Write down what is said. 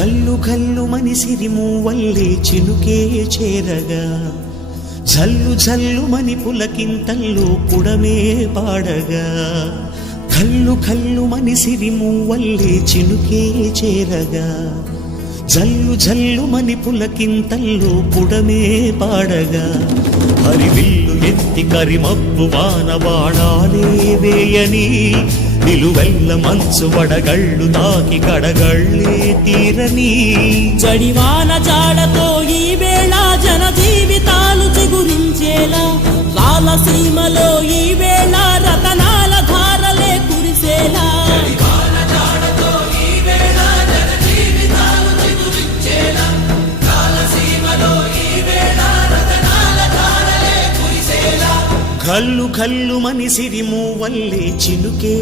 ఘల్లు ఘల్లు మని సిరిమూవల్లే చినుకే చేరగా జల్లు జల్లు మని పులకింతల్లో పుడమే పాడగా ఘల్లు ఘల్లు మని సిరిమూవల్లే చినుకే చేరగా జల్లు జల్లు మని పులకింతల్లో పుడమే పాడగా హరివిల్లు ఎత్తి కరిమబ్బు వానవాడాలే వేయని నిలువెల్ల మంచు వడగళ్ళు తాకి కడగళ్ళే తీరని జడివాన జాడతో ఈ వేళ జన జీవితాలు చిగురించేలా రాలసీమలో ఈ వేళ రతనాల ధారలే కురిసేలా ఘల్లు ఘల్లు మని సిరిమూవల్లే చినుకే